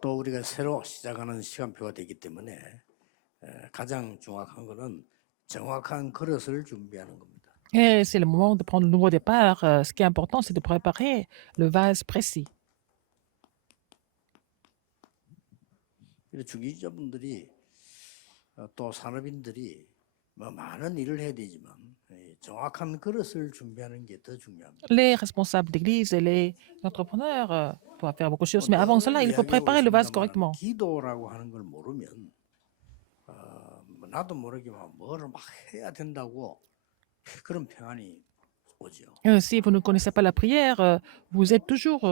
또 우리가 새로 시작하는 시간표가 되기 때문에 가장 중요한 거는 정확한 그릇을 준비하는 겁니다. Et c'est le moment de prendre le nouveau départ. Ce qui est important, c'est de préparer le vase précis. 그리고 주기자분들이 또 산업인들이 뭐 많은 일을 해야 되지만 정확한 그릇을 준비하는 게 더 중요합니다. Les responsables d'église et les entrepreneurs doivent faire beaucoup de choses. Mais avant cela, 늘 il faut 이야기하고 préparer le vase 있습니다만 correctement. 기도라고 하는 걸 모르면 나도 모르게만 뭐를 막 해야 된다고 그런 평안이 오죠. Si vous ne connaissez pas la prière, vous êtes toujours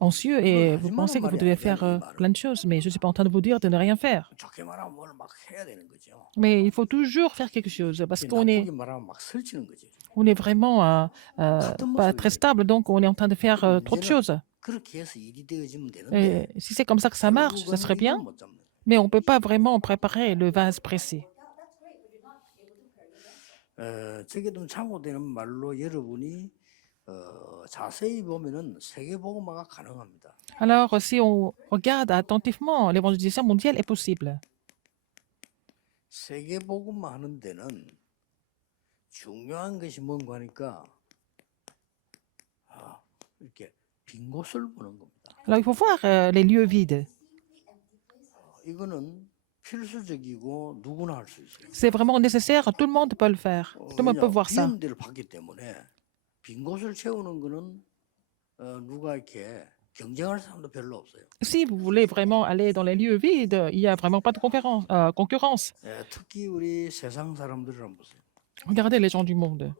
anxieux et vous pensez que vous devez faire plein de choses. Mais je ne suis pas en train de vous dire de ne rien faire. 좋게 말하면 뭘 막 해야 되는 거죠. Mais il faut toujours faire quelque chose parce qu'on 나쁘게 말하면 막 설치는 거죠. on est vraiment pas très stable, donc on est en train de faire trop de choses. 그렇게 해서 일이 되어지면 Et 되는데 si c'est comme ça que ça marche, ça serait bien, 못 잡는. mais on ne peut pas vraiment préparer le vase précis. 저게 좀 참고되는 말로 여러분이 자세히 보면은 세계복음화가 가능합니다. Alors, si on regarde attentivement, l'évangélisation mondiale est possible. 세계복음화 하는 데는 중요한 것이 뭔가 하니까 이렇게 빈 곳을 보는 겁니다. Alors, il faut voir les lieux vides. 이거는 필수적이고 누구나 할 수 있어요. C'est vraiment nécessaire, tout le monde peut le faire. Tout le monde peut voir ça. 비는 데를 봤기 때문에 빈 곳을 채우는 거는 누가 이렇게 경쟁할 사람도 별로 없어요. Si vous voulez vraiment aller dans les lieux vides, il n'y a vraiment pas de concurrence. 특히 우리 세상 사람들을 한번 보세요. Regardez les gens du monde.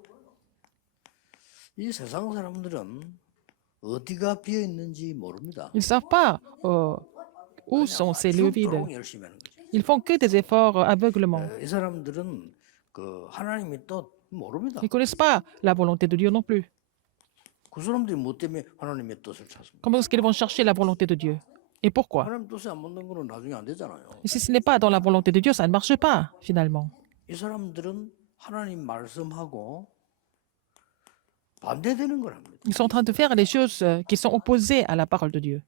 이 세상 사람들은 어디가 비어 있는지 모릅니다. Ils ne savent pas où sont ces lieux vides. 죽도록 열심히 하는 거죠. Ils font que des efforts aveuglement. 이 사람들은 그 하나님이 또 모릅니다. Ils ne connaissent pas la volonté de Dieu non plus. 그 사람들이 뭐 때문에 하나님의 뜻을 찾습니까? Comment est-ce qu'ils vont chercher la volonté de Dieu? Et pourquoi? 하나님 뜻에 안 맞는 거는 나중에 안 되잖아요. Et si ce n'est pas dans la volonté de Dieu, ça ne marche pas, finalement. 이 사람들은 하나님 말씀하고 반대되는 걸 합니다. Ils sont en train de faire des choses qui sont opposées à la parole de Dieu.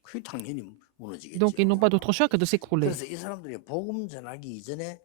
그게 당연히 무너지겠죠. Donc, ils n'ont pas d'autre choix que de s'écrouler. 그래서 이 사람들이 복음 전하기 이전에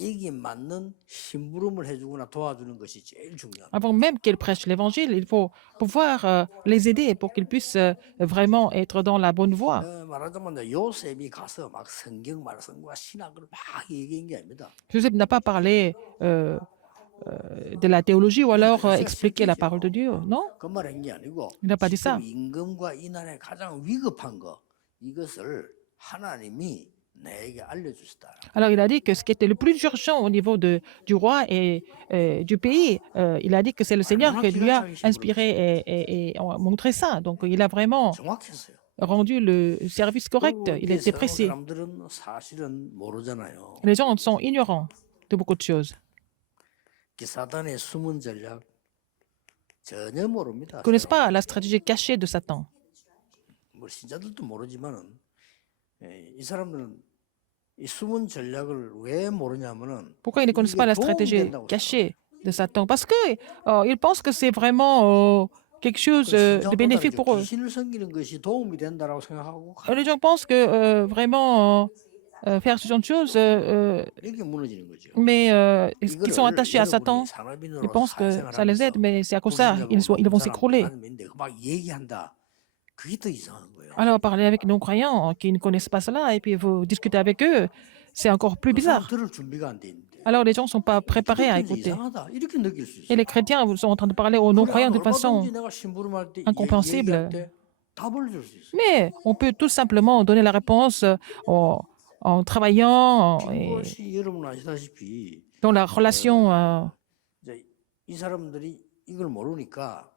이게 맞는 심부름을 해주거나 도와주는 것이 제일 중요합니다. Avant même qu'ils prêchent l'évangile, il faut pouvoir les aider pour qu'ils puissent vraiment être dans la bonne voie. 말하자면 요셉이 가서 막 성경 말씀과 신학을 막 얘기한 게 아닙니다. Joseph n'a pas parlé de la théologie ou alors expliqué la parole de Dieu, non? 그 말한 게 아니고 Il n'a pas dit ça. 지금 임금과 이난의 가장 위급한 거 이것을 하나님이 내게 알려주시다. Alors, il a dit que ce qui était le plus urgent au niveau du roi et du pays, il a dit que c'est le Seigneur qui lui a inspiré et montré ça. Donc, il a vraiment 정확했어요. rendu le service correct. Il était précis. 사람들은 사실은 모르잖아요. Les gens sont ignorants de beaucoup de choses. 사단의 숨은 전략 전혀 모릅니다. Ils ne connaissent pas la stratégie cachée de Satan. 뭐 신자들도 모르지만은 이 사람들은 이 숨은 전략을 왜 모르냐면은 Pourquoi ils ne connaissent pas la stratégie cachée de Satan? Parce qu'ils pensent que c'est vraiment quelque chose de bénéfique pour eux. 귀신을 섬기는 것이 도움이 된다라고 생각하고 Les gens pensent que vraiment faire ce genre de choses, 이게 무너지는 거죠. mais qui sont attachés à Satan, ils pensent que ça les aide, mais c'est à cause de ça ils vont s'écrouler. 막 얘기한다. 그게 더 이상한 거예요. Alors, parler avec nos croyants qui ne connaissent pas cela et puis vous discutez avec eux, c'est encore plus bizarre. 들을 준비가 안 돼 있는데. Alors, les gens ne sont pas préparés à écouter. 이상하다. 이렇게 느낄 수 Et 있어요. les chrétiens sont en train de parler aux non-croyants de façon 얼마든지 내가 심부름할 때 incompréhensible. 얘기할 때 답을 줄 수 있어요. Mais on peut tout simplement donner la réponse en travaillant et 그것이 여러분 아시다시피 dans la relation 이제 이 사람들이 이걸 모르니까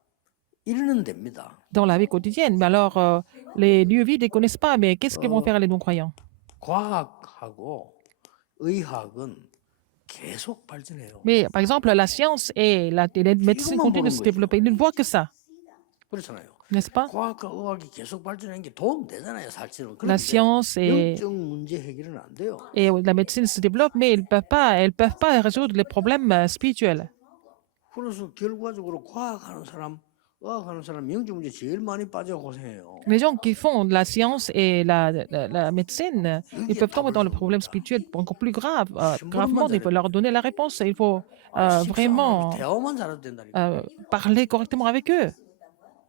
이러는 됩니다. dans la vie quotidienne. Mais alors, les lieux vides, ils ne connaissent pas, mais qu'est-ce qu'ils vont faire les non-croyants? 과학하고 의학은 계속 발전해요. Mais par exemple, la science et la médecine continuent de se développer. Ils ne voient que ça, 그렇잖아요. n'est-ce pas? 과학과 의학이 계속 발전하는 게 도움 되잖아요, 사실은. La science 영적 문제 해결은 안 돼요. et la médecine se développent, mais elles peuvent pas résoudre les problèmes spirituels. 그래서 결과적으로 과학하는 사람 의학하는 사람 명주 문제 제일 많이 빠져 고생해요. Les gens qui font de la science et la médecine, ils peuvent tomber dans le problème spirituel encore plus grave. Gravement, il faut leur donner la réponse. Il faut 십상으로 vraiment 대화만 잘해도 된다니까. parler correctement avec eux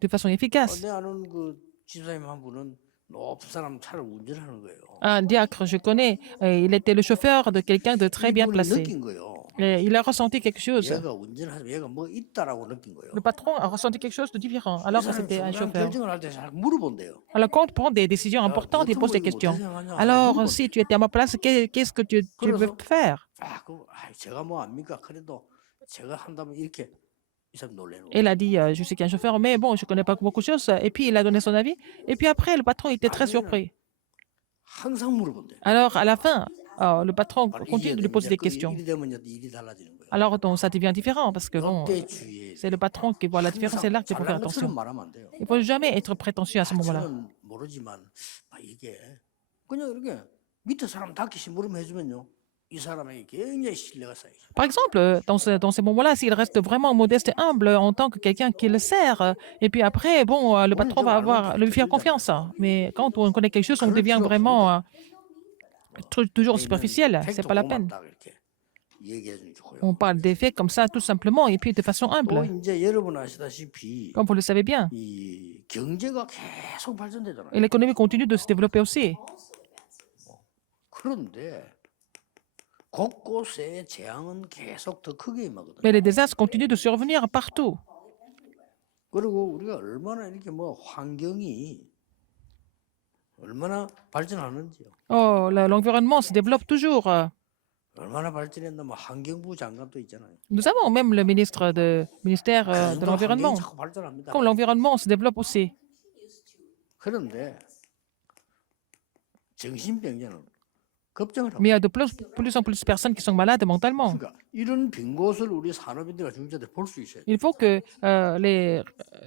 de façon efficace. 내 아는 그 집사님 한 분은 높은 사람 차를 운전하는 거예요. Un diacre, je connais, il était le chauffeur de quelqu'un de très bien 이분이 placé. 느낀 거예요. Et il a ressenti quelque chose. 얘가 운전하면 얘가 뭐 있다라고 느낀 거예요. Le patron a ressenti quelque chose de différent, 이 alors que 사람이 c'était un 중요한 chauffeur. 결정을 할 때 잘 물어본대요. Alors, quand on prend des décisions importantes, il pose des questions. Alors, si tu étais à ma place, qu'est-ce que tu veux faire? 제가 뭐 압니까? 그래도 제가 한다면 이렇게 이 사람 놀래는 거예요. Elle a dit, je sais qu'il y a un chauffeur, mais bon, je ne connais pas beaucoup de choses. Et puis, il a donné son avis. Et puis après, le patron était très surpris. 항상 물어본대요. Alors, à la fin, le patron 바로 continue 이게 de lui poser des 그 questions. 일이 되면 일이 달라지는 거예요. Alors, donc, ça devient différent parce que bon, 이때 주의해야 c'est le patron qui voit la différence. C'est là qu'il faut faire 잘난 것처럼 attention. 말하면 안 돼요. Il ne faut jamais être prétentieux à ce moment-là. 저는 모르지만 이게 그냥 이렇게 밑에 사람 닥치시 물으면 해주면요. 이 사람에게 굉장히 신뢰가 쌓이죠. Par exemple, dans ces moments-là, s'il reste vraiment modeste et humble en tant que quelqu'un qui le sert, et puis après, bon, le patron va lui faire confiance. Mais quand on connaît quelque chose, on devient vraiment toujours superficiel. C'est pas la peine. 이렇게 얘기해 주는 게 좋고요. On parle des faits comme ça, tout simplement, et puis de façon 또 humble. 이제 여러분 아시다시피 Comme vous le savez bien. 이 경제가 계속 발전되잖아요. Et l'économie continue de se développer aussi. 그런데 곳곳에 재앙은 계속 더 크게 임하거든요. Mais les désastres continuent de survenir partout. 그리고 우리가 얼마나 이렇게 뭐 환경이 얼마나 발전하는지요. Oh, l'environnement se développe toujours. 얼마나 발전했나 뭐 환경부 장관도 있잖아요. Nous avons même le ministère de 그 정도로 l'environnement. 환경이 자꾸 발전합니다. Comme l'environnement se développe aussi. 그런데 정신병자는 걱정을 하고. Mais il y a de plus en plus de personnes qui sont malades mentalement. 그러니까 이런 빈 곳을 우리 산업인들과 중재들 볼 수 있어요. Il faut que les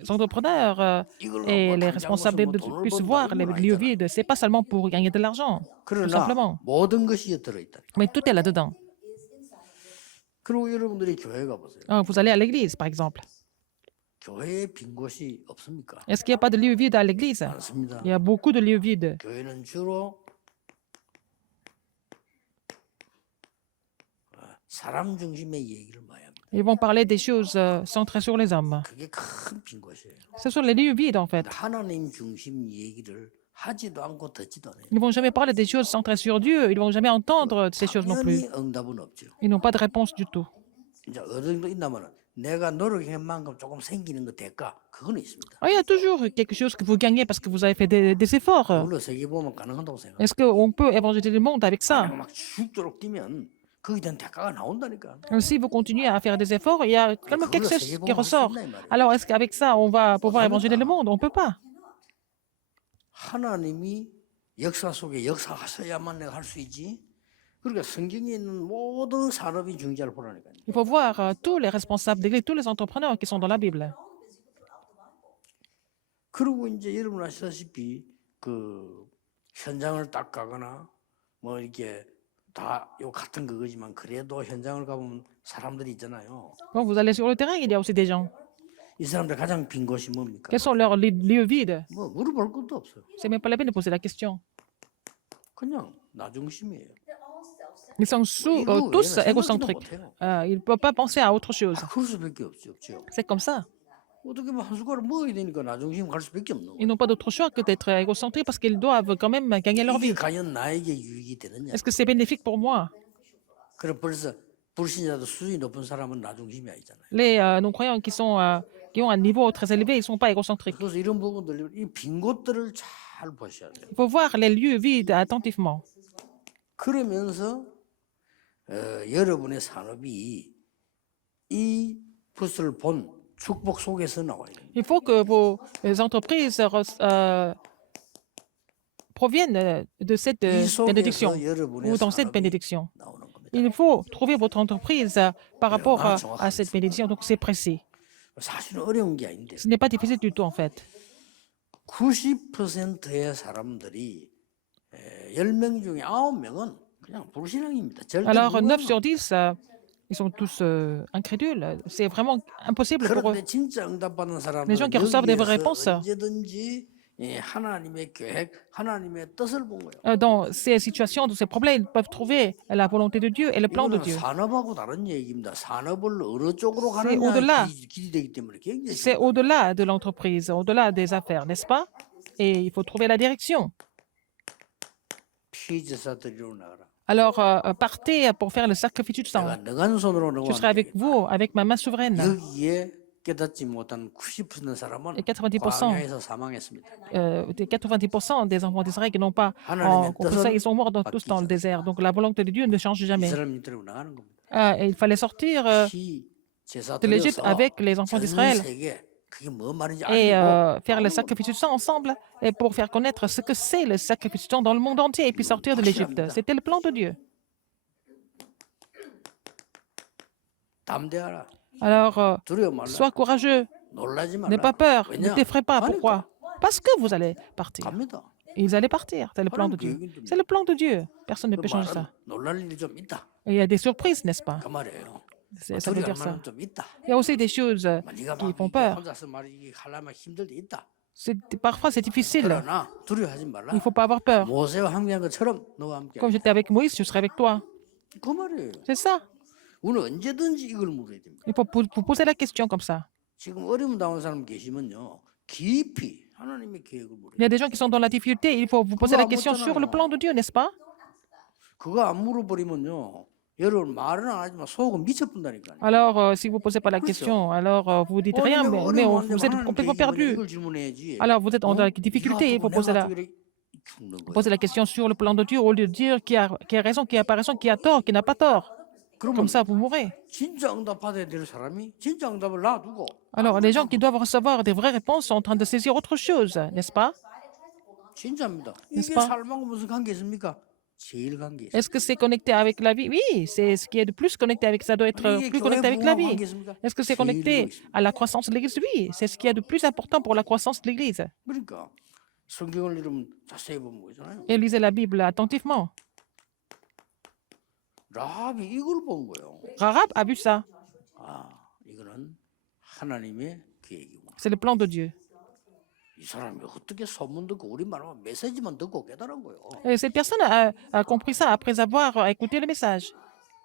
entrepreneurs 이걸로 et 뭐 les 당장 responsables 무슨 뭐 돈을 puissent 번다 voir 이런 les 건 lieux 아니잖아요. vides. C'est pas seulement pour gagner de l'argent, tout 그러나 simplement. 모든 것이 들어있다. Mais tout est là-dedans. 그리고 여러분들이 교회 가보세요. Vous allez à l'église, par exemple. 교회에 빈 곳이 없습니까? Est-ce qu'il n'y a pas de lieux vides à l'église? 많습니다. Il y a beaucoup de lieux vides. 교회는 주로 사람 중심의 얘기를 많이 합니다. Ils vont parler des choses centrées sur les hommes. 그게 큰 빈 곳이에요. Ce sont les lieux vides, en fait. 하나님 중심 얘기를 하지도 않고 듣지도 않아요. Ils ne vont jamais parler des choses centrées sur Dieu. Ils ne vont jamais entendre ces choses non plus. 당연히 응답은 없죠. Ils n'ont pas de réponse du tout. 이제 어느 정도 있나면은 내가 노력한 만큼 조금 생기는 거 대가 그거는 있습니다. Il y a toujours quelque chose que vous gagnez parce que vous avez fait des efforts. 그걸로 세계 보면 가능하다고 생각해요. Est-ce qu'on peut évangéliser le monde avec ça? 막 죽도록 뛰면 거기에 대한 대가가 나온다니까. Si vous continuez à faire des efforts, il y a quand même quelque chose qui ressort. 할수 있나 이 말이에요. Alors, est-ce qu'avec ça, on va pouvoir évangéliser le monde? On ne peut pas. 하나님이 역사 속에 역사하셔야만 내가 할 수 있지. 그러니까 성경에 있는 모든 산업이 중재를 보라니까요. Il faut voir tous les responsables d'église, tous les entrepreneurs qui sont dans la Bible. 그리고 이제 여러분 아시다시피 그 현장을 딱 가거나 뭐 이렇게 다 요 같은 그거지만 그래도 현장을 가보면 사람들이 있잖아요. Quand vous allez sur le terrain, il y a aussi des gens. 이 사람들 가장 빈 곳이 뭡니까? Quels sont leurs lieux vides? 뭐 물어볼 것도 없어요. C'est même pas la peine de poser la question. 그냥 나 중심이에요. Ils sont tous égocentriques. Ils ne peuvent pas penser à autre chose. 그럴 수밖에 없죠. C'est comme ça. 어떻게 보면 한 숟가락 먹어야 되니까 나 중심 갈 수밖에 없는 Ils 거예요. n'ont pas d'autre choix que d'être égocentriques parce qu'ils doivent quand même gagner leur 이게 vie. 과연 나에게 유익이 되느냐? Est-ce que c'est bénéfique pour moi? 그럼 벌써 불신자도 수준이 높은 사람은 나 중심이 아니잖아요. Les non-croyants qui ont un niveau très élevé, ils ne sont pas égocentriques. 그래서 이런 부분들, 이 빈 곳들을 잘 보셔야 돼요. Il faut voir les lieux vides attentivement. 그러면서 여러분의 산업이 이 것을 본 축복 속에서 나와요. Il faut que vos entreprises proviennent de cette 이 bénédiction 속에서 여러분의 ou dans cette 산업이 bénédiction. 나오는 겁니다. Il faut trouver votre entreprise par rapport à cette bénédiction. Donc c'est précis. 사실은 어려운 게 아닌데 Ce n'est pas difficile du tout en fait. 90%의 사람들이 10명 중에 9명은 그냥 불신앙입니다. 절대 Alors 9 무관한 sur 10 Ils sont tous incrédules. C'est vraiment impossible pour eux. 그런데 진짜 응답받은 Les gens 사람들은 qui reçoivent des vraies 여기에서 réponses, 언제든지 하나님의 계획, 하나님의 뜻을 본 거예요. dans ces situations, dans ces problèmes, ils peuvent trouver la volonté de Dieu et le plan de 이거는 Dieu. 산업하고 다른 얘기입니다. 산업을 어느 쪽으로 C'est 가느냐 au-delà. 기대되기 때문에 굉장히 C'est 중요해요. au-delà de l'entreprise, au-delà des affaires, n'est-ce pas? Et il faut trouver la direction. 피제사 드리러 나가라. Alors, partez pour faire le sacrifice du sang. 내가 능한 손으로 Je 너와 serai avec 함께 vous, avec ma main souveraine. 여기에 깨닫지 못한 90% 사람은 Et 90%, 광야에서 사망했습니다. des 90% des enfants d'Israël qui n'ont pas 하나님의 compris ça, 뜻은 ils sont morts tous dans le 바뀌지 désert. Donc, la volonté de Dieu ne change jamais. 이스라엘 밑으로 나가는 겁니다. Et il fallait sortir 피 제사 de l'Égypte 드려서 avec les enfants 전 d'Israël 세계 그게 뭐 말인지 et 알고 faire le sacrifice du sang ensemble et pour faire connaître ce que c'est le sacrifice du sang dans le monde entier et puis sortir de l'Égypte. C'était le plan de Dieu. 담대하라. Alors, 두려워 말라. sois courageux, 놀라지 n'aie 말라. pas peur, ne 왜냐? t'effraie pas. Pourquoi? Parce que vous allez partir. 갑니다. Ils allaient partir. C'est le plan de Dieu. C'est le plan de Dieu. Personne ne 그 peut changer 말은 ça. 놀랄 일이 좀 있다. Et il y a des surprises, n'est-ce pas? 그 말이에요. Ça veut 두려울 dire ça. 만한 좀 있다. Il y a aussi des choses 네가 qui 막 font 이게 peur. 혼자서 말이기 하려면 힘들 때 있다. Parfois, c'est difficile. 그러나 두려워하지 말라. Il ne faut pas avoir peur. 모세와 함께한 것처럼 너와 함께. Comme j'étais avec Moïse, je serai avec toi. 그 말이에요. C'est ça. 우리는 언제든지 이걸 물어야 됩니다. Il faut vous poser la question comme ça. 지금 어려움 당한 사람 계시면요. 깊이 하나님의 계획을 물어요. Il y a des gens qui sont dans la difficulté. Il faut vous poser la question sur le plan de Dieu, n'est-ce pas? 그거 안 물어버리면요. 여러분 말은 안 하지만 속은 미쳐본다니까요. Alors, si vous ne posez pas la question, alors vous dites rien, mais vous êtes complètement perdu. 이걸 질문해야지. Alors, vous êtes en difficulté. Il faut poser la question sur le plan de Dieu au lieu de dire qui a raison, qui n'a pas raison, qui a tort, qui n'a pas tort. Comme ça, vous mourrez. 진짜 응답받아야 될 사람이 진짜 응답을 놔두고 Alors, les gens qui doivent recevoir des vraies réponses sont en train de saisir autre chose, n'est-ce pas? 진짜입니다. N'est-ce 이게 pas? 삶하고 무슨 관계 있습니까? 제일 관계 있어요. Est-ce que c'est connecté avec la vie? Oui, c'est ce qui est de plus connecté avec, ça doit être 이게 plus 교회 connecté avec la 부흥하고 vie. 관계 있습니까? Est-ce que c'est 제일 connecté 관계 있습니다. à la croissance de l'Église? Oui, c'est ce qui est de plus important pour la croissance de l'Église. 그러니까 성경을 읽으면 자세히 보면 보잖아요. Et lisez la Bible attentivement. 라합이 이걸 본 거예요. Rahab a vu ça. 아, 이거는 하나님의 계획이구나. C'est le plan de Dieu. 이 사람이 어떻게 소문 듣고 우리 말하면 메시지만 듣고 깨달은 거예요. Et cette personne a compris ça après avoir écouté le message.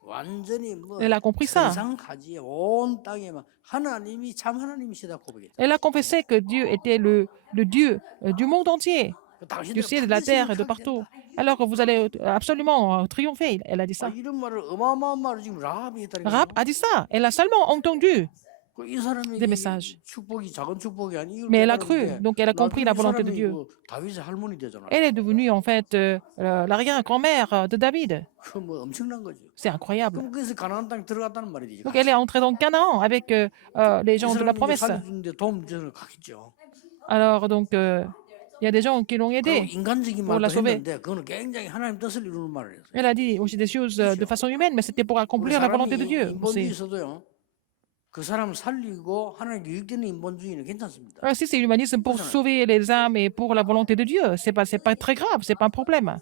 완전히 뭐 Elle a compris ça. 세상까지 온 땅에만 하나님이 참 하나님이시다 고백했다. Elle a confessé que Dieu était le Dieu du monde entier, du 당신들 ciel, de la terre et de partout. Alors vous allez absolument triompher. Elle a dit ça. 이런 말을 어마어마한 말을 지금 라합이 했다니까. Rahab a dit ça. Elle a seulement entendu, 이 사람이 des messages. 축복이 작은 축복이 아니. Mais elle a cru, donc elle a compris la volonté de Dieu. 다윗의 할머니 되잖아. Elle est devenue en fait l'arrière-grand-mère de David. 그뭐 엄청난 거죠. C'est incroyable. 그럼 그래서 가나안 땅에 들어갔다는 말이지. Donc elle est entrée dans le Canaan avec les gens de la promesse. 살려주는데 도움 주는 가겠죠. Alors donc il y a des gens qui l'ont aidé. 인간적인 pour la 말도 sauver. 했는데 그거는 굉장히 하나님 뜻을 이루는 말을 했어요. Elle a dit aussi des choses de façon humaine, mais c'était pour 우리 accomplir la volonté de 사람이 Dieu. 인본주의 C'est- 있어도요. 그 사람 살리고 하나님 유익되는 인본주의는 괜찮습니다. Si c'est l'humanisme pour sauver les âmes et pour la volonté de Dieu, c'est pas très grave, c'est pas un problème,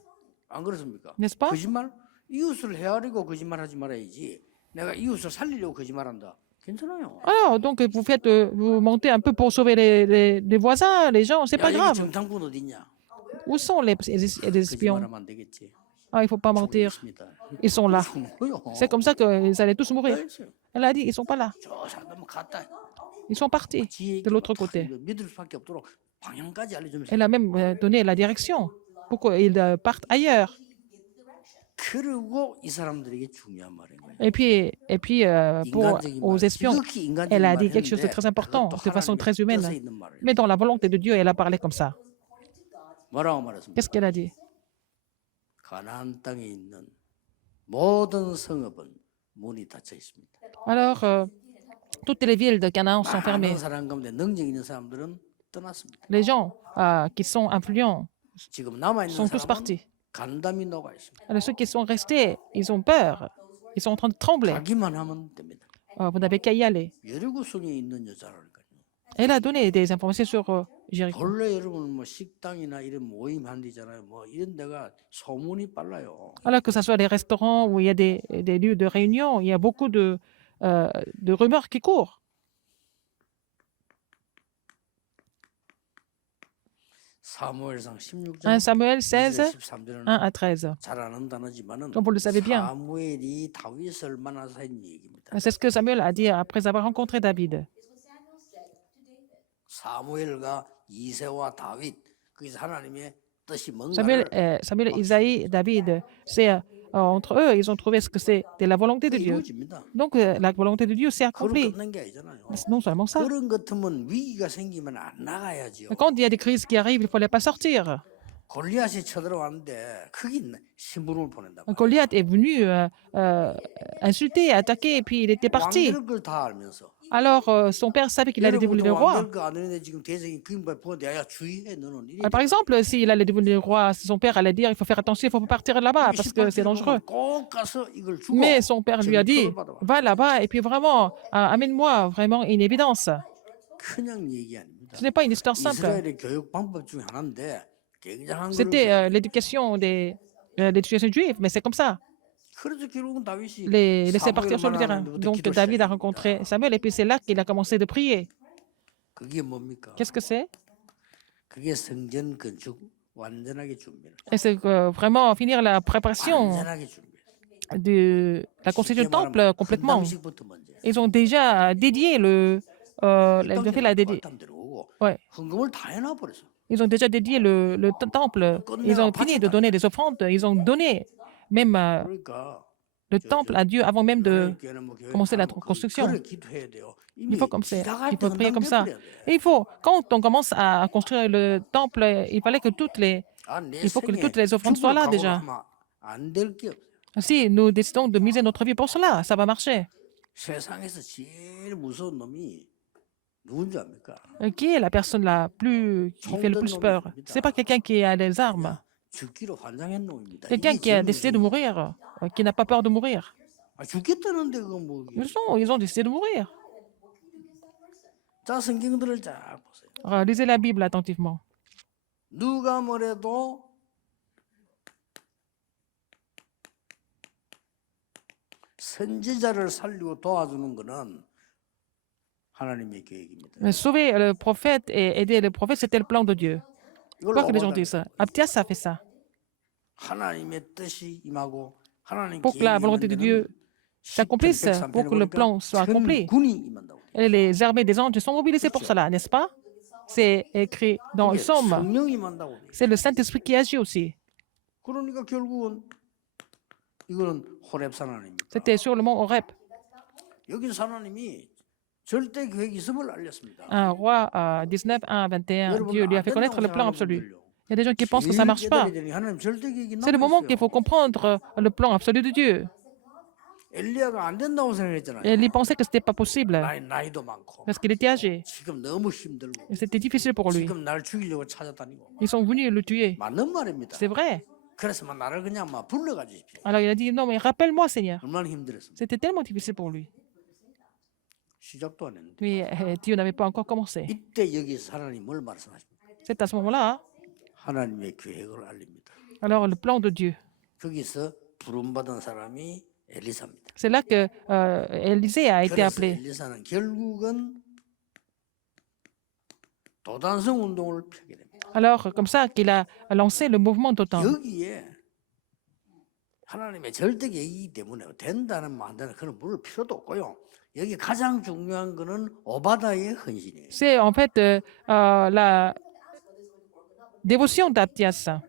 안 그렇습니까? n'est-ce pas? 거짓말 이웃을 헤아리고 거짓말하지 말아야지. 내가 이웃을 살리려고 거짓말한다. 괜찮아요. Alors, donc vous mentez un peu pour sauver les voisins, les gens, c'est 야, pas 여기 grave. 정탐꾼 어디 있냐? Où sont les espions? 거짓말하면 안 되겠지. Ah, il faut pas mentir. 있습니다. Ils sont là. 뭐요? C'est comme ça qu'ils allaient tous mourir. Elle a dit, ils sont pas là. 저 사람 갔다. Ils sont partis 지혜 de l'autre côté. 믿을 수밖에 없도록 방향까지 알려주면서. Elle a même donné la direction pour qu'ils partent ailleurs. 그리고 이 사람들에게 중요한 말인 거예요. Et puis aux espions, 지극히 인간적인 elle a dit 말을 quelque chose de 했는데 très important, 그것도 de façon 하나님의 très humaine. 뜻에 있는 말을 Mais dans la volonté de Dieu, elle a parlé comme ça. 뭐라고 말했습니까? Qu'est-ce qu'elle a dit? 가나안 땅에 있는 모든 성읍은 문이 닫혀 있습니다. Alors, toutes les villes de Canaan sont fermées. 많은 사람 가운데 능력 있는 사람들은 떠났습니다. Les gens qui sont influents 지금 남아 있는 sont tous 사람은 partis. 간담이 녹아 있습니다. Alors, ceux qui sont restés, ils ont peur. Ils sont en train de trembler. 가기만 하면 됩니다. Vous n'avez qu'à y aller. 여리고성에 있는 여자라니까요. Elle a donné des informations sur Jéricho. 본래 여러분 뭐 식당이나 이런 모임 한 데잖아요. 뭐 이런 데가 소문이 빨라요. Alors que ce soit des restaurants où il y a des lieux de réunion, il y a beaucoup de rumeurs qui courent. 사무엘상 1 16장 Samuel 1절 16, 13절은 1 à 13. 잘 아는 단어지만은 Comme vous le savez bien, 사무엘이 다윗을 만나서 한 얘기입니다. c'est ce que Samuel a dit après avoir rencontré David. 사무엘과 이새와 다윗 거기서 하나님의 뜻이 Samuel, 뭔가를 Samuel, Isaïe, David, c'est entre eux, ils ont trouvé ce que c'était la volonté de Dieu. 이루어집니다. Donc la volonté de Dieu s'est 그걸 accomplie. 끝난 게 아니잖아요. Non seulement ça. 그런 것 같으면 위기가 생기면 안 나가야지요. Quand il y a des crises qui arrivent, il ne fallait pas sortir. 골리앗이 쳐들어왔는데 크긴 신분을 보낸다고. Goliath est venu insulter, attaquer, et puis il était parti. 왕들 걸다 알면서. Alors son père savait qu'il allait devenir le roi. 왕들 거 아는데 지금 대적이 그림발 보는데 야 주의해 너는 이래. Par exemple, s'il allait devenir le roi, son père allait dire il faut faire attention, il ne faut pas partir là-bas parce que c'est dangereux. 꼭 가서 이걸 주고. Mais son père lui a dit 받아와. va là-bas et puis vraiment, amène-moi vraiment une évidence. 그냥 얘기 아닙니다. Ce n'est pas une histoire simple. 이스라엘의 교육 방법 중에 하나인데 굉장한 C'était l'éducation l'éducation juive, mais c'est comme ça. 그래서 결국은 다윗이 Les laisser partir 사무엘을 sur le terrain. 만나는데부터 Donc 기도를 David a 시작합니다. rencontré Samuel et puis c'est là qu'il a commencé de prier. 그게 뭡니까? Qu'est-ce que c'est? 그게 성전 건축 완전하게 준비를. Et c'est vraiment finir la préparation 완전하게 준비. de la construction du temple complètement. 건담식부터 먼저. Ils ont déjà dédié ils ont fait la ouais. 헌금을 다 해놔 버렸어. Ils ont déjà dédié le temple. Ils ont fini de donner des offrandes. Ils ont donné même 그러니까 le temple à Dieu avant même de 하나님께는 뭐 교회 commencer la 다니고 construction. 그래 기도해야 돼요. Il faut comme ça. 시작할 Il 때 faut prier comme ça. 헌담 돼야 돼. Et il faut, quand on commence à construire le temple, il fallait que 아, 내 il faut que 생에 toutes les offrandes soient là 죽을 déjà. 각오하면 안 될 게 없어요. Si nous décidons de miser notre vie pour cela, ça va marcher. 세상에서 제일 무서운 놈이 누군지 압니까? Qui est la personne qui fait le plus peur? C'est pas quelqu'un qui a des armes. 죽기로 환장한 놈입니다. Quelqu'un 이게 qui a 젊은 décidé de 세대. mourir, qui n'a pas peur de mourir. 아, 죽겠다는데 그거 뭐 이게. Ils ont décidé de mourir. 자, 성경들을 쫙 보세요. Lisez la Bible attentivement. 누가 뭐래도 선지자를 살리고 도와주는 거는 하나님의 계획입니다. Mais sauver le prophète et aider le prophète, c'était le plan de Dieu. 이걸 Quoi que les gens 오바다- disent ça. Abdias a fait ça. 하나님의 뜻이 임하고 하나님 Pour que la volonté de Dieu s'accomplisse, pour que le plan soit accompli. 군이 임한다고. Et les armées des anges sont mobilisées pour cela, n'est-ce pas? C'est écrit dans le psaume. 성령이 임한다고. C'est le Saint-Esprit qui agit aussi. 그러니까 결국은 이거는 호렙산 하나님입니다. C'était sur le mont Horeb. 여기서 하나님이 절대 계획이 있음을 알렸습니다. Un roi 19, 1 à 21, 여러분, Dieu lui a 안 fait connaître 된다고 le plan 생각하는 absolu. 분들요. Il y a des gens qui pensent que ça ne marche pas. 하나님 절대 계획이 C'est le moment qu'il 남아있어요. faut comprendre le plan absolu de Dieu. 엘리야가 안 된다고 생각했잖아요. Et il pensait que ce n'était pas possible 나이도 많고 parce qu'il était âgé. 지금 너무 힘들고 Et c'était difficile pour lui. 지금 날 죽이려고 찾아다니고 Ils sont venus le tuer. 맞는 말입니다. C'est vrai. 그래서 막 나를 그냥 막 불러가지십시오. Alors il a dit non, mais rappelle-moi, Seigneur. 얼마나 힘들었습니까? C'était tellement difficile pour lui. 시작도 안 했는데 Mais Dieu n'avait pas encore commencé. 이때 여기서 하나님 뭘 말씀하십니까? C'est à ce moment-là, 하나님의 계획을 알립니다. alors le plan de Dieu. 거기서 부름받은 사람이 엘리사입니다. C'est là que Élisée a été 그래서 appelé. 엘리사는 결국은 도단성 운동을 펴게 됩니다. Alors, comme ça qu'il a lancé le mouvement d'OTAN. 여기에 하나님의 절대 계획이기 때문에 된다는 말 안 되는 그런 물을 필요도 없고요. 여기 가장 중요한 거는 오바다의 헌신이에요. C'est en fait la dévotion d'Abdias.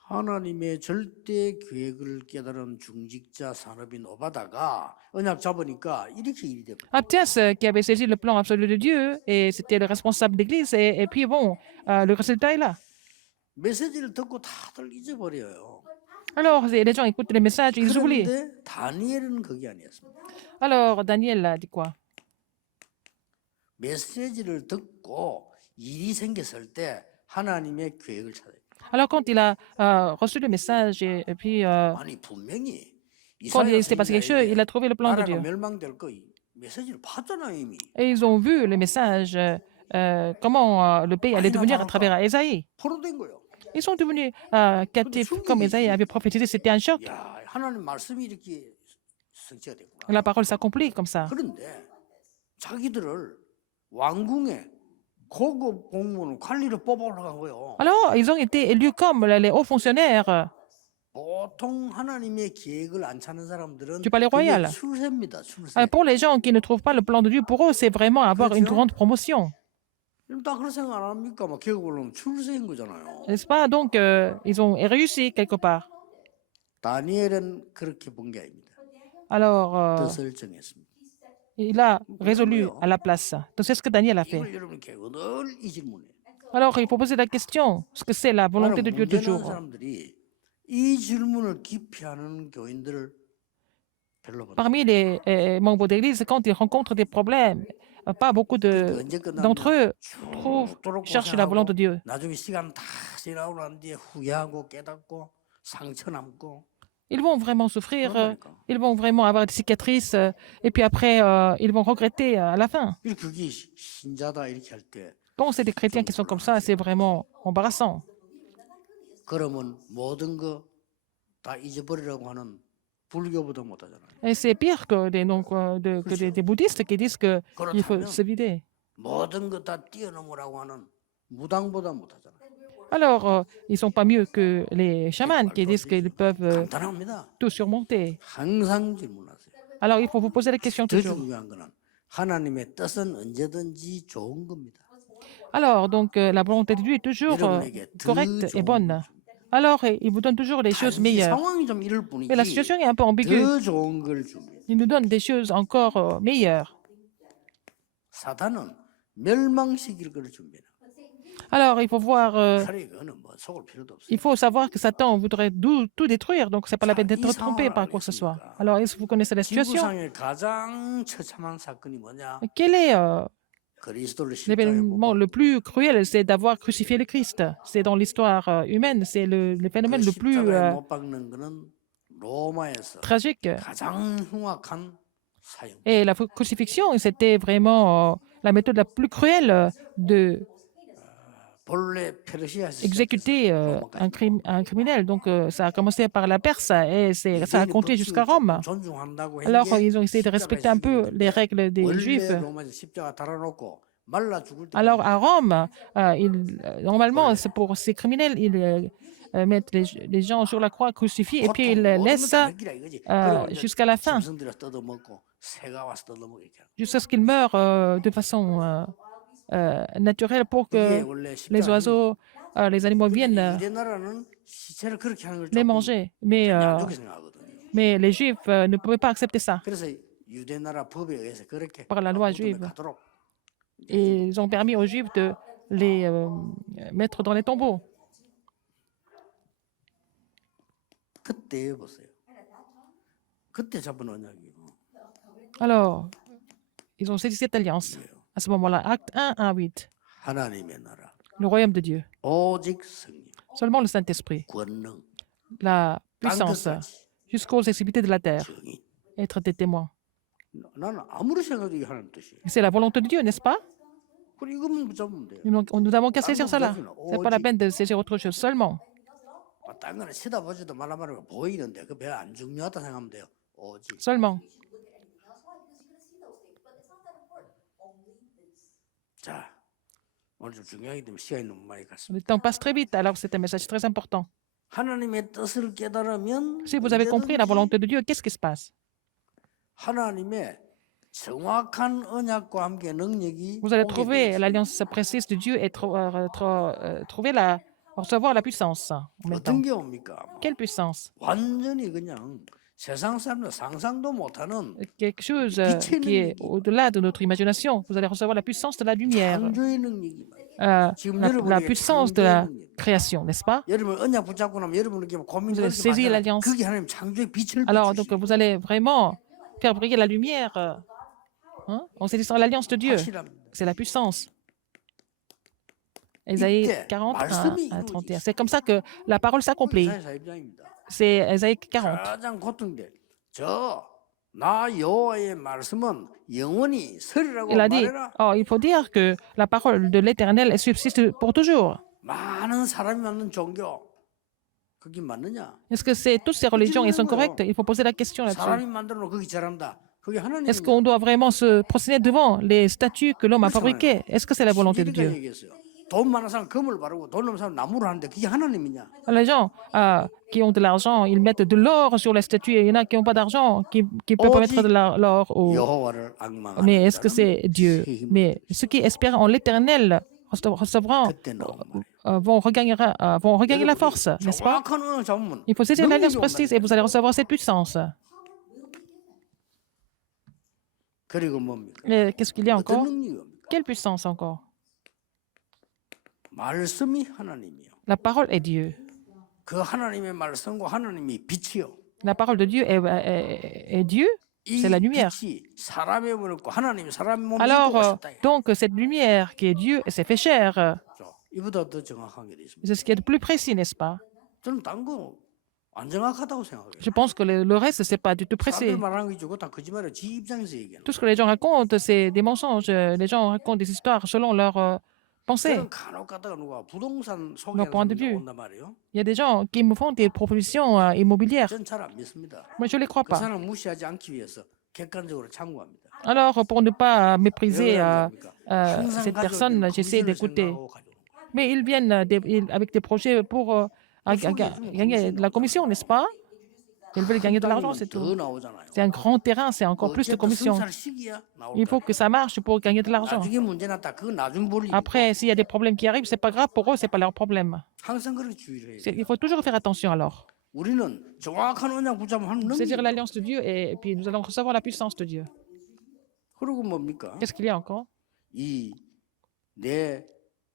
하나님의 절대 계획을 깨달은 중직자 산업인 오바다가 언약 잡으니까 이렇게 일이 됩니다. Abdias qui avait saisi le plan absolu de Dieu et c'était le responsable d'église. Et puis bon, le résultat est là. 메시지를 듣고 다들 잊어버려요. Alors, les gens écoutent les messages, ils oublient. 그런데 다니엘은 그게 아니었습니다. Alors, Daniel a dit quoi? 메시지를 듣고 일이 생겼을 때 하나님의 계획을 찾아요. Alors, quand il a reçu le message et puis 아니 분명히 quand il 이스라엘 s'est passé quelque chose, il a trouvé le plan de 나라가 Dieu. 멸망될 거 메시지를 봤잖아요 이미. Et ils ont vu le message comment le pays allait devenir à travers Ésaïe. 포로된 거예요. Ils sont devenus captifs comme Ésaïe avait prophétisé. C'était un choc. 야, 하나님 말씀이 이렇게 성취가 됐구나. La parole s'accomplit comme ça. 그런데 자기들을 왕궁에 고급 공무원 관리를 뽑아오려고 한 거예요. Alors, ils ont été élus comme les hauts fonctionnaires 보통 하나님의 계획을 안 찾는 사람들은 du palais 그게 royal. 출세입니다. 출세. Pour les gens qui ne trouvent pas le plan de Dieu, pour eux, c'est vraiment avoir une grande promotion. 그럼 다 그런 생각 안 합니까? 막 계획을 놓으면 출세인 거잖아요. N'est-ce pas? Donc, ils ont réussi quelque part. 다니엘은 그렇게 본 게 아닙니다. Alors, 뜻을 정했습니다. il a résolu à la place. Donc, c'est ce que Daniel a fait. 이걸 여러분께 늘 이 질문이에요. Alors, il faut poser la question, ce que c'est la volonté de Dieu 문제는 toujours. 사람들이 이 질문을 깊이 하는 교인들을 별로 못 Parmi les membres d'église, quand ils rencontrent des problèmes, pas beaucoup 언제 d'entre eux cherchent la volonté de Dieu. 나중에 시간 다 지나고 난 뒤에 후회하고 깨닫고 상처 남고 Ils vont vraiment souffrir, 그러니까. ils vont vraiment avoir des cicatrices, et puis après, ils vont regretter à la fin. 그게 신자다 이렇게 할 때 Quand c'est des chrétiens qui sont comme ça, c'est vraiment embarrassant. 그러면 모든 거 다 잊어버리라고 하는 불교보다 못하잖아요. Et c'est pire que des bouddhistes qui disent qu'il faut se vider. 모든 거 다 뛰어넘으라고 하는 무당보다 못하잖아요. Alors, ils ne sont pas mieux que les chamans qui disent qu'ils peuvent 간단합니다. tout surmonter. 항상 질문하세요. Alors, il faut vous poser la question 더 toujours. 중요한 거는 하나님의 뜻은 언제든지 좋은 겁니다. Alors, donc, la volonté de Dieu est toujours correcte et bonne. Alors, il vous donne toujours les choses 단지 meilleures. 상황이 좀 이럴 뿐이지 Mais la situation est un peu ambiguë. 더 좋은 걸 줍니다. Il nous donne des choses encore meilleures. 사탄은 멸망시킬 걸 준비해요. Alors, il faut voir, 차라리 그거는 뭐 속을 필요도 없어요. il faut savoir que Satan voudrait tout détruire, donc c'est pas la peine d'être trompé par quoi que ce soit. Alors, est-ce que vous connaissez la situation? 지구상의 가장 처참한 사건이 뭐냐? Quel est 그리스도를 십자가에 못 l'événement le plus cruel? C'est d'avoir crucifié le Christ. C'est dans l'histoire humaine, c'est le phénomène le plus 십자가에 못 박는 거는 로마에서 tragique. 가장 흉악한 사형. Et la crucifixion, c'était vraiment la méthode la plus cruelle de 본래 페르시아에서 exécuter un criminel. Donc, ça a commencé par la Perse et ça a compté jusqu'à Rome. 존중한다고 Alors, 했는데 ils ont essayé de respecter un peu les règles des Juifs. 원래 로마에서 십자가 달아놓고 말라 죽을 때 Alors, à Rome, normalement, c'est pour ces criminels, ils mettent les gens sur la croix crucifiés et puis ils les laissent jusqu'à la fin, 짐승들이 뜯어먹고 새가 와서 뜯어먹고 이렇게. jusqu'à ce qu'ils meurent de façon naturelle pour que 원래 les oiseaux, les animaux viennent 유대 나라는 시체를 그렇게 하는 걸 les 조금 manger. 안 좋게 생각하거든요. Mais les Juifs ne pouvaient pas accepter ça. 그래서 유대 나라 법에 의해서 그렇게 Par la loi 무덤에 juive. 가도록 Et ils ont permis aux Juifs de les mettre dans les tombeaux. 그때 보세요. 그때 잡은 언약이요. Alors, ils ont saisi cette alliance. À ce moment-là, acte 1 à 8, 하나님의 나라, le royaume de Dieu. 오직 성령, Seulement le Saint-Esprit, 권능, la puissance, 땅끝까지 jusqu'aux extrémités de la terre, 정의. être des témoins. 나는 아무리 생각해도 이게 하나님 뜻이에요. C'est la volonté de Dieu, n'est-ce pas? 그럼 이것만 붙잡으면 돼요. Nous n'avons qu'à saisir cela. Ce n'est pas la peine de saisir autre chose seulement. 딴 거는 쳐다보지도 말라 말하면 보이는데 그 별로 안 중요하다 생각하면 돼요. 오직. Seulement. 자, 오늘 좀 중요하기 때문에 시간이 너무 많이 갔습니다. Le temps passe très vite, alors c'est un message très important. 하나님의 뜻을 깨달으면 Si vous avez compris la volonté de Dieu, qu'est-ce qui se passe? 하나님의 정확한 언약과 함께 능력이 Vous allez 오게 trouver 되어 l'alliance précise de Dieu et recevoir la puissance en même temps. 어떤 게 옵니까? Quelle puissance? 완전히 그냥 세상 사람들 상상도 못하는 Quelque chose qui est au-delà de notre imagination. Vous allez recevoir la puissance de la lumière, 창조의 능력이 la puissance de la création, n'est-ce pas? 여러분 언약 붙잡고 나면 여러분 이렇게 고민 Vous allez saisir l'alliance. 그게 하나님 창조의 빛을 Alors, donc, 비추시고 vous allez vraiment faire briller la lumière en saisissant l'alliance de Dieu. 확실합니다. C'est la puissance. Ésaïe 이때 41 말씀이 à 이루어지죠. 31. C'est comme ça que la parole s'accomplit. 이사야 4장입니다. C'est Ésaïe 40. 가장 고통돼. 저 나 여호와의 말씀은 영원히 설이라고 Il a dit, 말해라. oh, il faut dire que la parole de l'Éternel subsiste pour toujours. 많은 사람이 만든 종교 그게 맞느냐? Est-ce que toutes ces religions elles sont correctes? Il faut poser la question là-dessus. 사람이 만들어 놓고 거기 잘한다. 그게 Est-ce 하나님이냐? qu'on doit vraiment se prosterner devant les statues que l'homme a fabriquées? Est-ce que c'est la volonté de 신기루가 Dieu? 얘기했어요. 돈 많은 사람 금을 바르고 돈 없는 사람 나무를 하는데 그게 하나님이냐? Les gens qui ont de l'argent, ils mettent de l'or sur les statues. Et il y en a qui n'ont pas d'argent, qui peuvent pas mettre de l'or. 여호와를 Mais 악망하는 est-ce que c'est Dieu? Mais ceux qui espèrent en l'Éternel recevront, 그때 나온 말이에요. vont regagner la force, n'est-ce pas? 정확한 언어 잡으면 Il faut saisir l'alliance 능력이 précise 온다니까. et vous allez recevoir cette puissance. 그리고 뭡니까? Et qu'est-ce qu'il y a 어떤 encore? 능력이 옵니까? Quelle puissance encore? 말씀이 하나님이요. La parole est Dieu. 그 하나님의 말씀과 하나님이 빛이요. La parole de Dieu est Dieu, 이 c'est la lumière. 빛이 사람의 몸을 입고 하나님이 사람의 몸을 입고 Alors, 오셨다. donc, cette lumière qui est Dieu, s'est fait chair. 이보다 더 정확한 게 있습니다. C'est ce qui est le plus précis, n'est-ce pas? 저는 딴 거 안 정확하다고 생각해요. Je pense que le reste, c'est pas du tout précis. 사람들 말하는 게 주고 다 거짓말을 지 입장에서 얘기하는 Tout ce que les gens racontent, c'est des mensonges. Les gens racontent des histoires selon leur pensée. 저는 간혹 가다가 누가 부동산 Leur point de 소개하는 vue. 사람이 온단 말이에요. Il y a des gens qui me font des propositions immobilières. 전 잘 안 믿습니다. Moi, je ne les crois 그 pas. 사람 무시하지 않기 위해서 객관적으로 참고합니다. Alors, pour ne pas mépriser 왜 그러냐니까 항상 cette 가져올 personne, 때는 j'essaie 거짓을 d'écouter. 생각하고 가져오는 거예요. Mais ils viennent avec des projets pour gagner de la commission, n'est-ce pas? Ils veulent gagner de l'argent, c'est 더 tout. 나오잖아요. C'est un grand terrain, c'est encore plus de 어쨌든 commission. 성찰 시기야 나올 Il 거야. faut que ça marche pour gagner de l'argent. 나중에 문제 났다. 그건 나중 볼 일이고. Après, s'il y a des problèmes qui arrivent, c'est pas grave pour eux, c'est pas leur problème. 항상 그렇게 주의를 해요. Il faut toujours faire attention alors. 우리는 정확한 언약 붙잡으면 하는 Saisir 능력이. l'alliance de Dieu et puis nous allons recevoir la puissance de Dieu. 그리고 뭡니까? Qu'est-ce qu'il y a encore? 이 내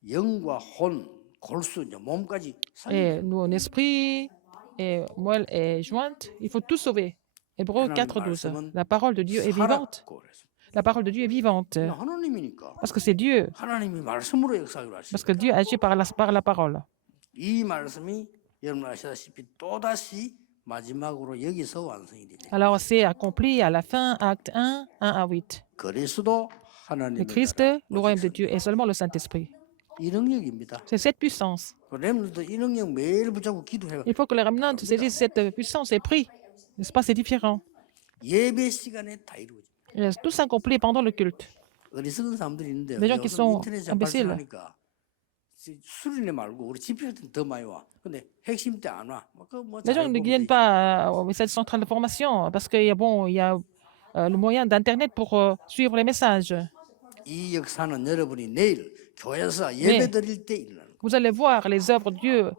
영과 혼, 골수, 이제 몸까지 Et nous, en esprit, et moelle et jointe, il faut tout sauver. Hébreux 4.12. La parole de Dieu est vivante. 살았고 그랬어요. La parole de Dieu est vivante. 하나님이니까 Parce que c'est Dieu. 하나님이 말씀으로 역사하기로 Parce 하시죠. que Dieu agit par la parole. 이 말씀이 여러분 아시다시피 또 다시 마지막으로 여기서 완성이 됩니다. Alors, c'est accompli à la fin, acte 1, 1 à 8. 그리스도 Le 하나님의 Christ, 나라, le royaume de Dieu et seulement le Saint-Esprit. 이 능력입니다. C'est cette puissance. 렘들도 이 능력 매일 붙잡고 기도해요. Il faut que les remnants saisissent cette puissance et prient. N'est-ce pas? C'est différent. 예배 시간에 다 이루어져. Et tout s'accomplit pendant le culte. 어리석은 사람들이 있는데 Les gens qui 요즘 sont 인터넷에 imbéciles. 발전하니까 수련회 말고 우리 집회 때 더 많이 와. 근데 핵심 때 안 와. Les gens ne viennent pas au message central de formation parce qu'il y a, bon, il y a le moyen d'Internet pour suivre les messages. 이 역사는 여러분이 내일 교회에서 예배 드릴 때 일어나는 거예요. Vous allez voir les œuvres de Dieu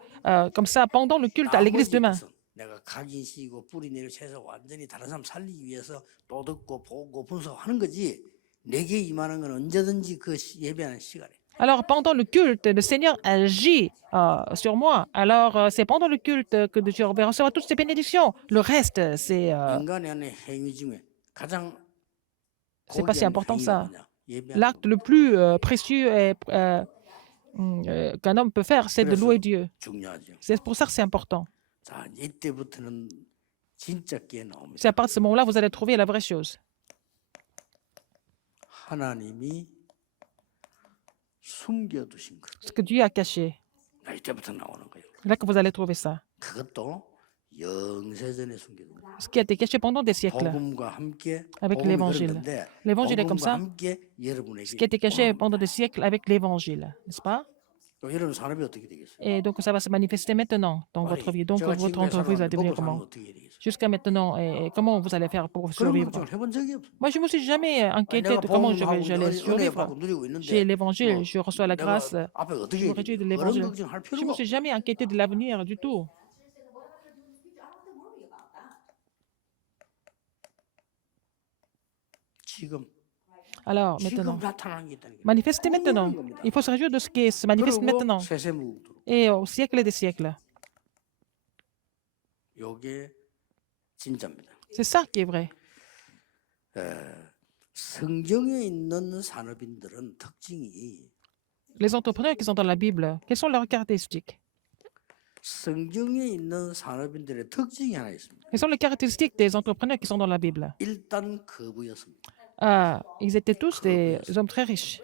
comme ça pendant le culte à l'église demain. 내가 각인시고 뿌리 내려 채서 완전히 다른 사람 살리기 위해서 또 듣고 보고 분석하는 거지. 내게 임하는 건 언제든지 그 예배하는 시간에. Alors, pendant le culte, le Seigneur agit sur moi. Alors, c'est pendant le culte que je vais recevoir toutes ces bénédictions. Le reste, c'est 인간의 안에 행위 중에 가장 c'est pas si 고귀한 important 행위가 ça. 뭐냐? 예배하는 L'acte le plus précieux qu'un homme peut faire, c'est de louer Dieu. 중요하죠. C'est pour ça que c'est important. 자, 이때부터는 진짜 게 나옵니다. C'est à partir de ce moment-là vous allez trouver la vraie chose. 하나님이 숨겨두신 것. Ce que Dieu a caché. 이때부터 나오는 거예요. C'est là que vous allez trouver ça. 그것도 영세전에 숨겨둔 거예요. Ce qui a été caché pendant des siècles. 복음과 함께 Avec 복음이 l'évangile. 그런 건데, L'évangile est comme 복음과 ça. 함께 여러분에게 Ce qui a été caché pendant des siècles avec l'évangile, n'est-ce pas? 또 여러분 산업이 어떻게 되겠어요? Et donc ça va se manifester maintenant dans votre vie. Donc 제가 votre 지금까지 entreprise va 살아왔는데 devenir 먹고 사는 comment? 거 어떻게 해야 되겠어요? Jusqu'à maintenant, et comment vous allez faire pour 그런 survivre? 걱정을 해본 적이 없어요. Moi, je ne me suis jamais inquiété 내가 de comment 복음하고 j'allais 은혜 survivre. 받고 누리고 있는데 J'ai l'évangile, 뭐 je reçois la 내가 grâce, 앞에 어떻게 je 해야 me réjouis de 되겠어요? 그런 l'évangile. 걱정할 Je ne 필요가 me suis 없어요. jamais inquiété de l'avenir du tout. 지금 Alors, 지금 maintenant, 나타나는 게 있다는 게 manifestez maintenant. Il faut se réjouir de ce qui se manifeste 그리고 maintenant 세세무도록 et au siècle des siècles. 요게 진짜입니다. C'est ça qui est vrai. 성경에 있는 산업인들은 특징이 Les entrepreneurs qui sont dans la Bible, quelles sont leurs caractéristiques? 성경에 있는 산업인들의 특징이 하나 있습니다. Quelles sont les caractéristiques des entrepreneurs qui sont dans la Bible? 일단 거부였습니다. Ils étaient tous des hommes très riches.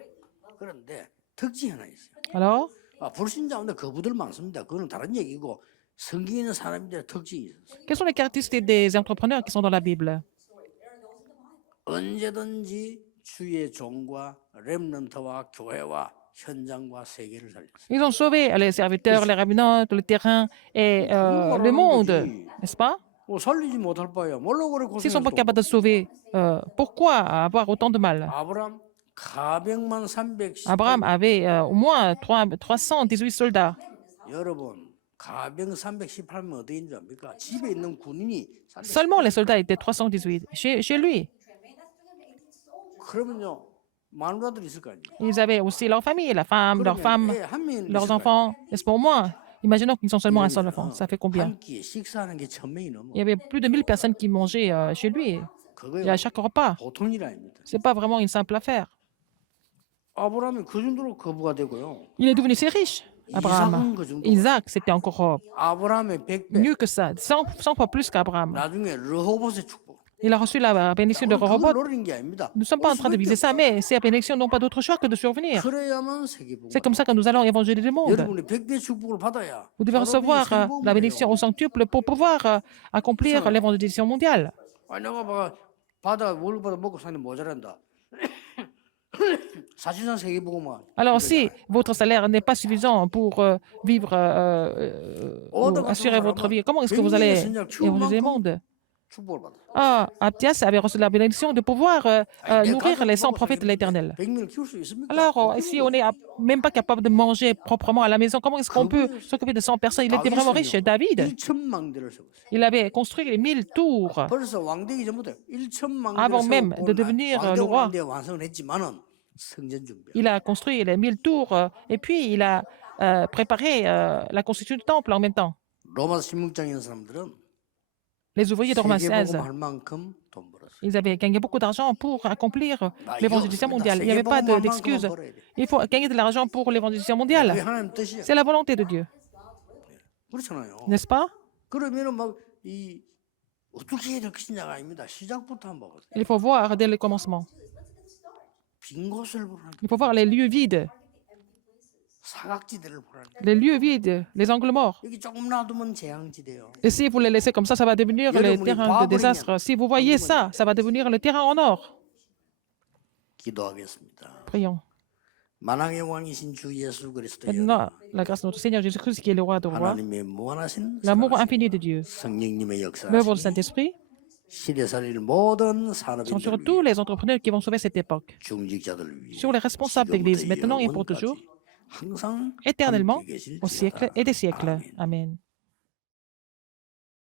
그런데 특징이 하나 있어요. Alors, 불신자인데 거부들 많습니다. 그거는 다른 얘기고 성경에 있는 사람들의 특징이 있었어요. quelles sont les caractéristiques des entrepreneurs qui sont dans la Bible? 언제든지 주의 종과 렘넌트와 교회와 현장과 세계를 살렸어요. Ils ont sauvé les serviteurs, les révenants, le terrain et le monde, n'est-ce pas? 살리지 못할 바에야 뭘로 그래 S'ils ne sont pas 고생했어. capables de sauver, pourquoi avoir autant de mal? 아브람 가백만 310. Abraham avait au moins 318 soldats. 여러분 가병 318면 어디인 줄 압니까? 집에 있는 군인이 310. Seulement les soldats étaient 318 chez lui. 그러면요 마누라들 있을 거 아니에요. Ils avaient aussi leur famille, la femme, leurs femmes, 한 명이 leurs enfants. Est-ce pour moi? Imaginons qu'ils sont seulement un seul enfant. Ça fait combien? 한 끼에 식사하는 게 1000명이 넘어. Il y avait plus de 1000 personnes qui mangeaient chez lui. Et 그거요 à chaque repas. 보통 일 아닙니다. Ce n'est pas vraiment une simple affaire. 아브라함이 그 정도로 거부가 되고요. Il est devenu si riche, Abraham. 이삭은 그 정도. Isaac, c'était encore 아브라함의 100배. mieux que ça, 100 fois plus qu'Abraham. 나중에 르호봇의 축복. Il a reçu la bénédiction de 그걸 Rehoboth. 노리는 게 a닙니다. Nous ne sommes pas en train de viser ça, mais ces bénédictions n'ont pas d'autre choix que de survenir. 그래야만 세계복음. C'est comme ça que nous allons évangéliser le monde. 여러분이 100배 축복을 받아야 Vous devez recevoir la bénédiction au centuple pour pouvoir accomplir l'évangélisation mondiale. 내가 받아 월급 받아 먹고 사는 모자란다. 사실상 세계복음만. Alors, si votre salaire n'est pas suffisant pour vivre, ou assurer votre vie, comment est-ce que vous allez évangéliser le monde? 축복을 받아. Abdias avait reçu la bénédiction de pouvoir nourrir les 100 prophètes de l'Éternel. 100명을 키울 수 있습니까? Alors, si on n'est même pas capable de manger proprement à la maison, comment est-ce qu'on peut s'occuper de 100 personnes? Il était vraiment riche. David, 1천망대를 세웠어요. il avait construit les 1000 tours. 벌써 왕되기 전부터 1천망대를 Avant même 세우고 de devenir le roi. 왕대 완성을 했지만은 성전 준비. Il a construit les 1000 tours et puis il a préparé la construction du temple en même temps. 로마서 16장에 있는 사람들은 Les ouvriers de Romains 16, 세계복음 할 만큼 돈 벌었어요. ils avaient gagné beaucoup d'argent pour accomplir l'évangélisation mondiale. Il n'y avait pas d'excuses. Il faut gagner de l'argent pour l'évangélisation 그게 mondiale. 하나님 뜻이야. C'est la volonté de Dieu, 그렇잖아요. n'est-ce pas? 그러면은 막이 어떻게 해야 될 것이냐가 아닙니다. 시작부터 한번 보세요. Il faut voir dès le commencement. 빈 곳을 보라는 Il faut voir les lieux vides, 사각지대를 보라는 거예요. les lieux vides, les angles morts. 여기 조금 놔두면 재앙지대요. Et si vous les laissez comme ça va devenir le terrain de désastre. Si vous voyez ça, ça va devenir le terrain en or. 기도하겠습니다. Prions. 만왕의 왕이신 주 예수 그리스도여, Maintenant, la grâce de notre Seigneur Jésus-Christ, qui est le roi de rois, 하나님의 무한하신 l'amour 사랑, infini de Dieu, 성령님의 l'œuvre du 역사하심, Saint-Esprit, 시대 살릴 모든 sont sur 산업인들 tous 위해 les entrepreneurs qui vont sauver cette époque, 중직자들 위해 sur les responsables d'église, maintenant et pour toujours, 항상 éternellement, 함께 계실지어다. au siècle et des siècles. 아멘. Amen.